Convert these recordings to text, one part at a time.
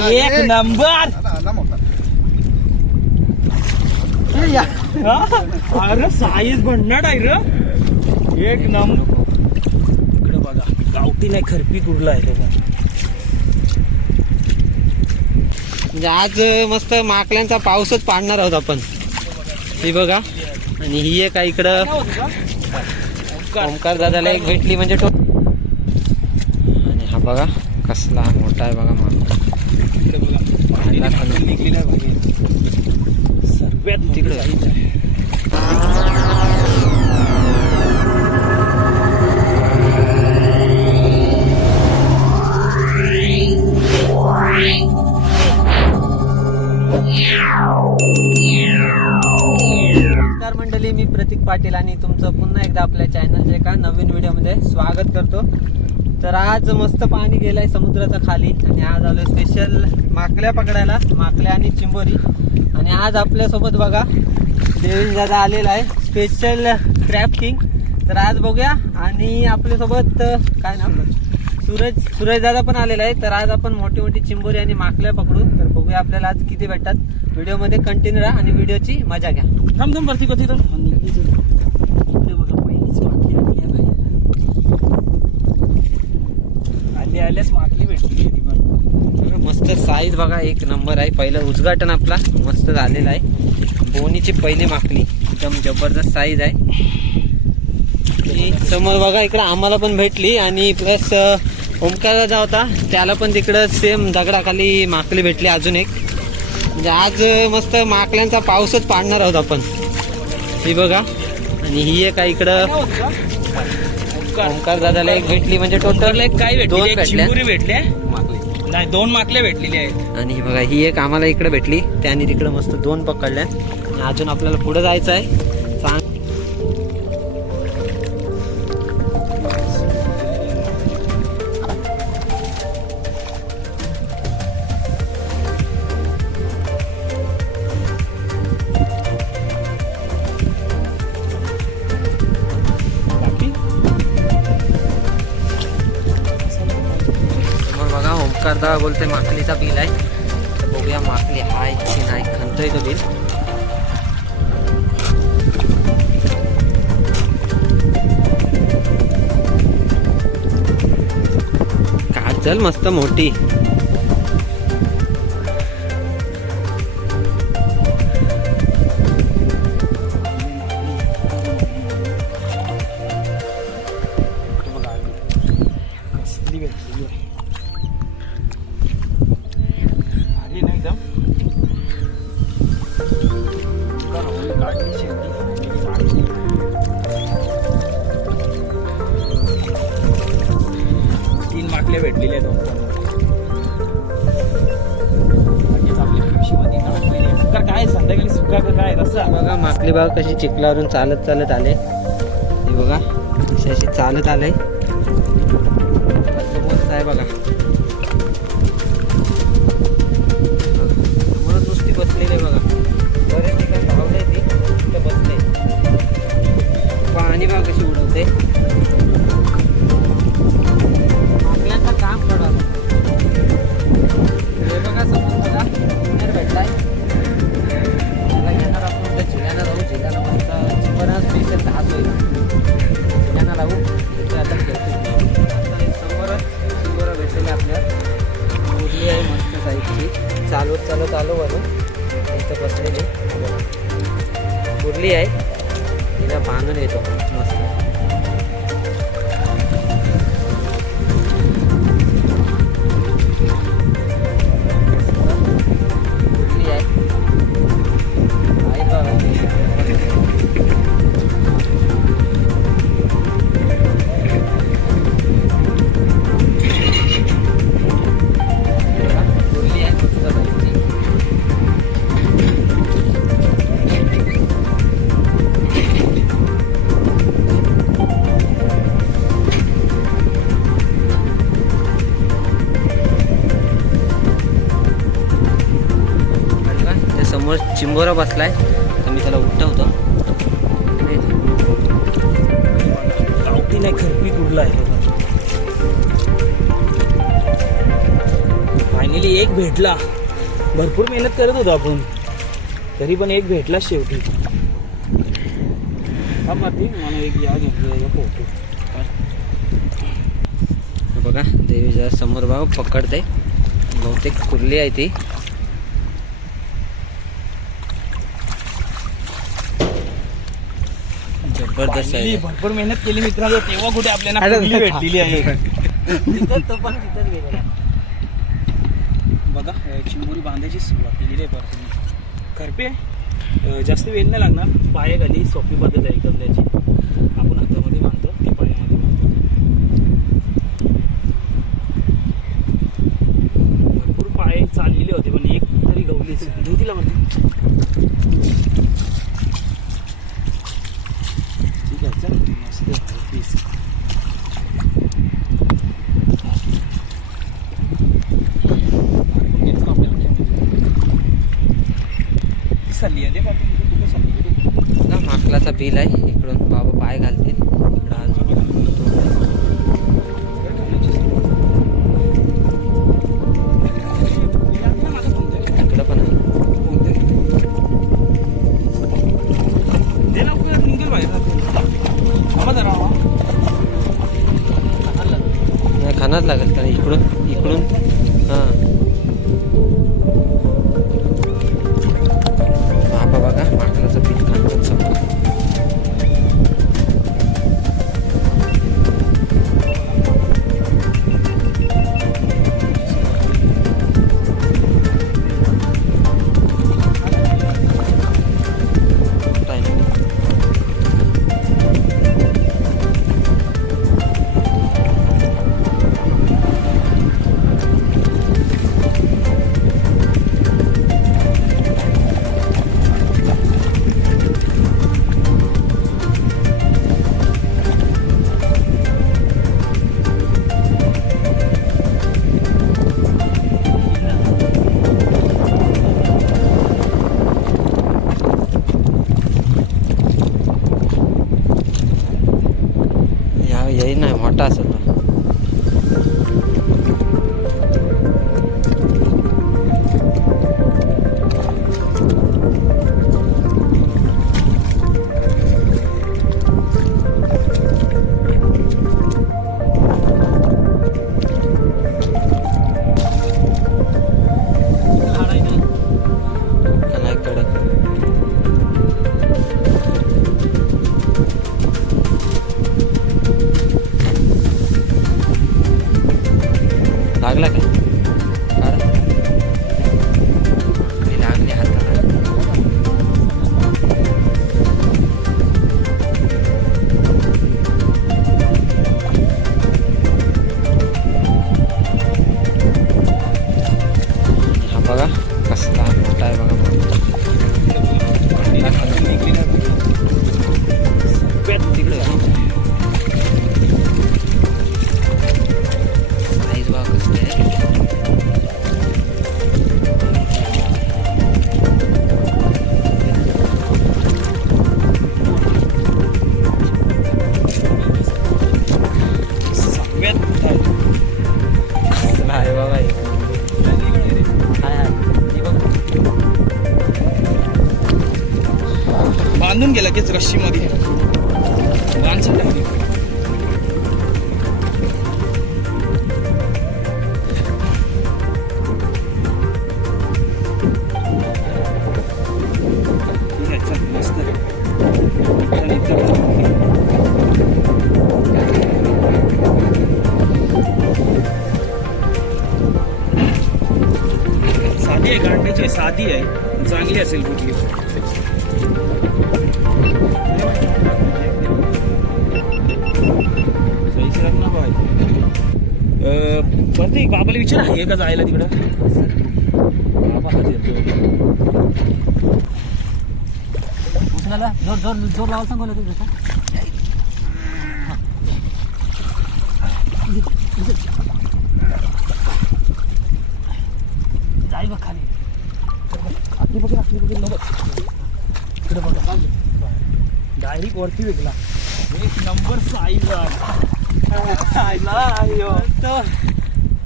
एक नंबर? अरे साईज भन्नाट आहे र. एक नंबर. इकडे बघा गावठी नाही खरपी कुठला आहे. म्हणजे आज मस्त माकल्यांचा पाऊसच पाडणार आहोत आपण. ही बघा. आणि ही एक इकडं. ओंकार दादाला एक भेटली म्हणजे बघा कसला मोठा आहे बघा बघा. सर्वात तिकडे. मंडळी मी प्रतीक पाटील आणि तुमचं पुन्हा एकदा आपल्या चॅनलच्या एका नवीन व्हिडिओमध्ये स्वागत करतो तर आज मस्त पाणी गेलंय समुद्राच्या खाली. आणि आज आलोय स्पेशल माकल्या पकडायला. माकल्या आणि चिंबोरी. आणि आज आपल्यासोबत बघा देवेश दादा आलेला आहे. स्पेशल क्रॅप किंग तर आज बघूया. आणि आपल्यासोबत काय नाव? सूरज. सूरज दादा पण आलेला आहे. तर आज आपण मोठी मोठी चिंबोरी आणि माकल्या पकडू. तर बघूया आपल्याला आज किती भेटतात. व्हिडिओमध्ये कंटिन्यू राहा आणि व्हिडिओची मजा घ्या. थांब थांब वरती कधी तर इकडे बघा पहिलीच माकली आली आहे बाहेर. आली आल्याच माकली भेटली ती पण बघा, मस्त साईज बघा एक नंबर आहे. पहिलं उद्घाटन आपला. मस्त झालेला आहे. बोनीची पहिली माकली एकदम जबरदस्त साईज आहे. समोर बघा इकडे आम्हाला पण भेटली. आणि प्लस ओमकार दादा होता. त्याला पण तिकडं सेम दगडाखाली माकली भेटली अजून एक. म्हणजे आज मस्त माकल्यांचा पाऊसच पाडणार आहोत आपण. ही बघा. आणि ही एक आहे इकडं. ओमकार दादाला एक भेटली. म्हणजे टोटल एक काय भेटली? एक भेटल्या. नाही दोन माकल्या भेटलेली आहेत. आणि बघा ही एक आम्हाला इकडे भेटली. त्याने तिकडे मस्त दोन पकडल्या. अजून आपल्याला पुढे जायचं आहे सांग करता बोलते दादा माकलीचा बिल आहे. तर बघूया माकली हाय की नाही खणतोय तो बिल. काजल मस्त मोठी. बघा माकली बाग कशी चिखलावरून चालत चालत आले. हे बघा अशी अशी चालत आले. मस्त आहे बघा. चिंबोरा बसलाय. तर मी त्याला उठवतो. गावठी नाही खरपी कुठला आहे फायनली एक भेटला. भरपूर मेहनत करत होतो आपण. तरी पण एक भेटला शेवटी. हा माती मला एक या घेतलं फोटो हे बघा देवीच्या समोर बघा पकडते. बहुतेक कुर्ली आहे ती. जबरदस्त आहे. भरपूर मेहनत केली मित्रांनो. तेव्हा कुठे आपल्याला कुर्ली भेटलेली आहे. तिथं तो पण तिथंच गेलेला. बघा चिंबोरी बांधायची सुरुवात केलेली आहे परत. करपे जास्त वेळ नाही लागणार. पायाखाली सोपी पद्धत आहे एकदम त्याची आपण हातामध्ये बांधतो ते पायामध्ये बांधतो भरपूर पाय चाललेले होते पण एक तरी गवलीच देऊ तिला म्हणते ठीक आहे चल मस्त आहे पीस ना माकलाचा बिल आहे इकडून बाबा पाय घालतील. इकडं पण आहे. लागेल कारण इकडून इकडून. लागला का? साधी आहे काढण्याची साधी आहे. चांगली असेल प्रत्येक बाबाला विचार. आहे का जायला तिकडं. बाबा हात येतो. उचलायला? जोर जोर जोर लावायला सांगू तू जाई बघ खाली. आपली बघ आपली बघ नको इकडे बघा. डायरेक्ट वरती विकला एक नंबर साईज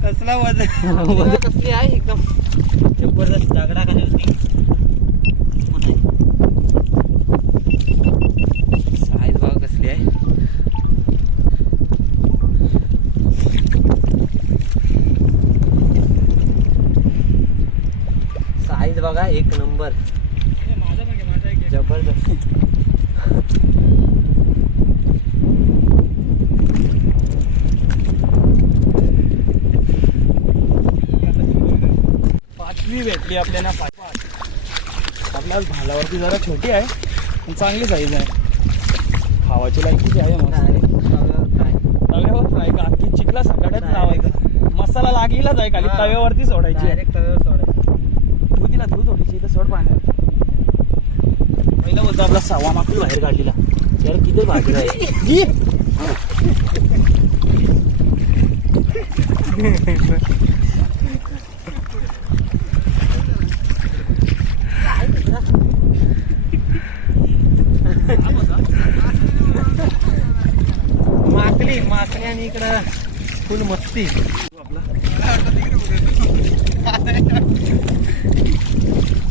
कसला वजन? कसली आहे? एकदम जबरदस्त दगडाखाली होती. साईज बघा कसली आहे. साईज बघा एक नंबर. जबरदस्त. भेटली आपल्याला आपल्या भालावरती जरा छोटी आहे पण चांगली साईज आहे. खावाची लायकीची आहे तव्यावर फ्राय का अख्खी चिकला सकाळच लावायचा. मसाला लागलेलाच आहे खाली. हा. तव्यावरती सोडायची डायरेक्ट तव्यावर सोडायचं. तू तिला धू थोडीशी इथं सोड पाण्यात. पहिला बोलतो आपला सव्वा माकूल बाहेर काढलेला. यार किती भाजी आहे माकली माकली आणि इकडं फुल मस्ती आपला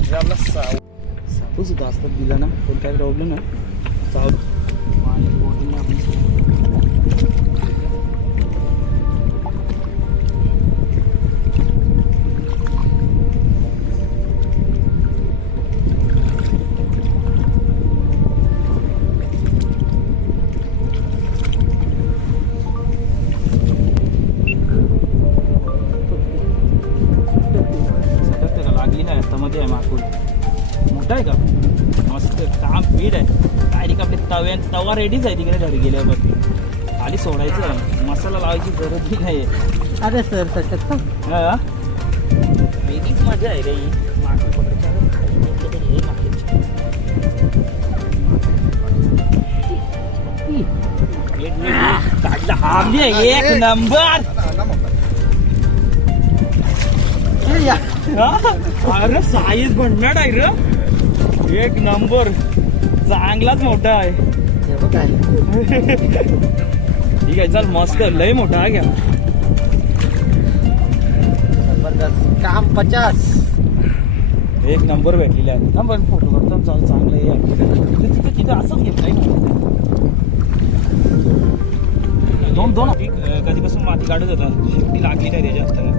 हे आपला साव सापू सुद्धा असतात दिला ना पण काय प्रॉब्लेम नाही साव आहे का? मस्त काम पीठ आहे. डायरेक्ट आपले तव्या तवा रेडीच आहे तिकडे घरी गेल्यावर खाली सोडायचं आहे. मसाला लावायची गरज नाही आहे अरे सर सटक हा? वेगळीच मजा आहे रे. पकडायची आहे, एक नंबर? अरे साईज भन्नाट आहे रे. एक नंबर. चांगलाच मोठा आहे. ठीक आहे चल मस्त. लय मोठा आहे घ्या जबरदस्त. काम पचास. एक नंबर भेटलेला आहे. हा पण फोटो काढतो. चाल चांगलं आहे. तिथे तिथे असंच घेतलंय दोन दोन. कधीपासून माती काढत होता? शेपटी लागली नाही त्याच्या असताना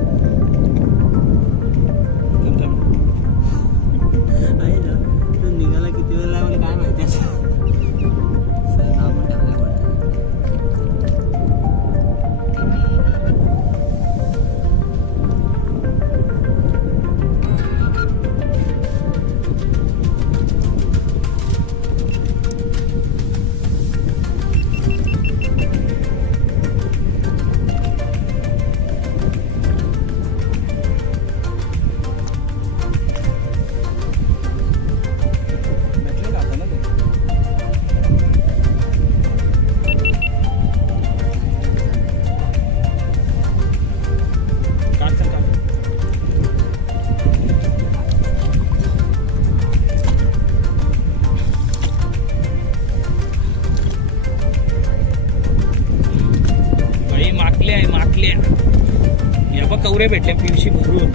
चौरे भेटले पिवशी भरून.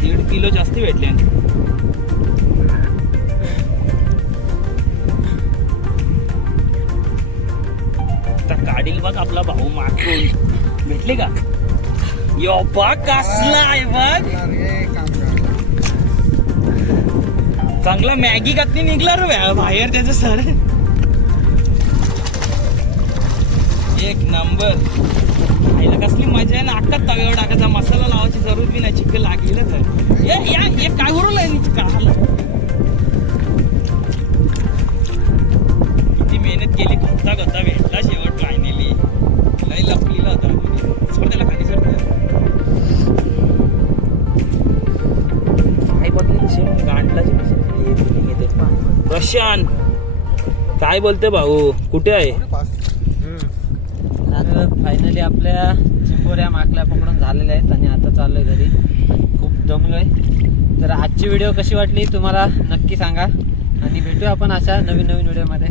दीड किलो जास्ती भेटले. तर काढील बघ आपला भाऊ मागून. भेटले का? यो बघ कसला आहे बघ. चांगला मॅगी कातनी निघला रे बाहेर त्याचं सर. एक नंबर. आईला कसली मजा आहे ना अख्खा तव्यावर टाकायचा मसाला लावायची जरूर बी नाही चिकन लागलेलं तर ये या हे काय उरलं आहे चिकन किती मेहनत केली करता करता भेटला शेवट फायनली लय लपलेला होता सोड त्याला खाली सोड काय बदली कशी गांडलाची प्रशांत काय बोलते भाऊ कुठे आहे तर फायनली आपल्या चिंबोऱ्या माकल्या पकडून झालेल्या आहेत आणि आता चाललोय घरी. खूप दमलोय. तर आजची व्हिडिओ कशी वाटली तुम्हाला नक्की सांगा. आणि भेटूया आपण अशा नवीन नवीन व्हिडिओमध्ये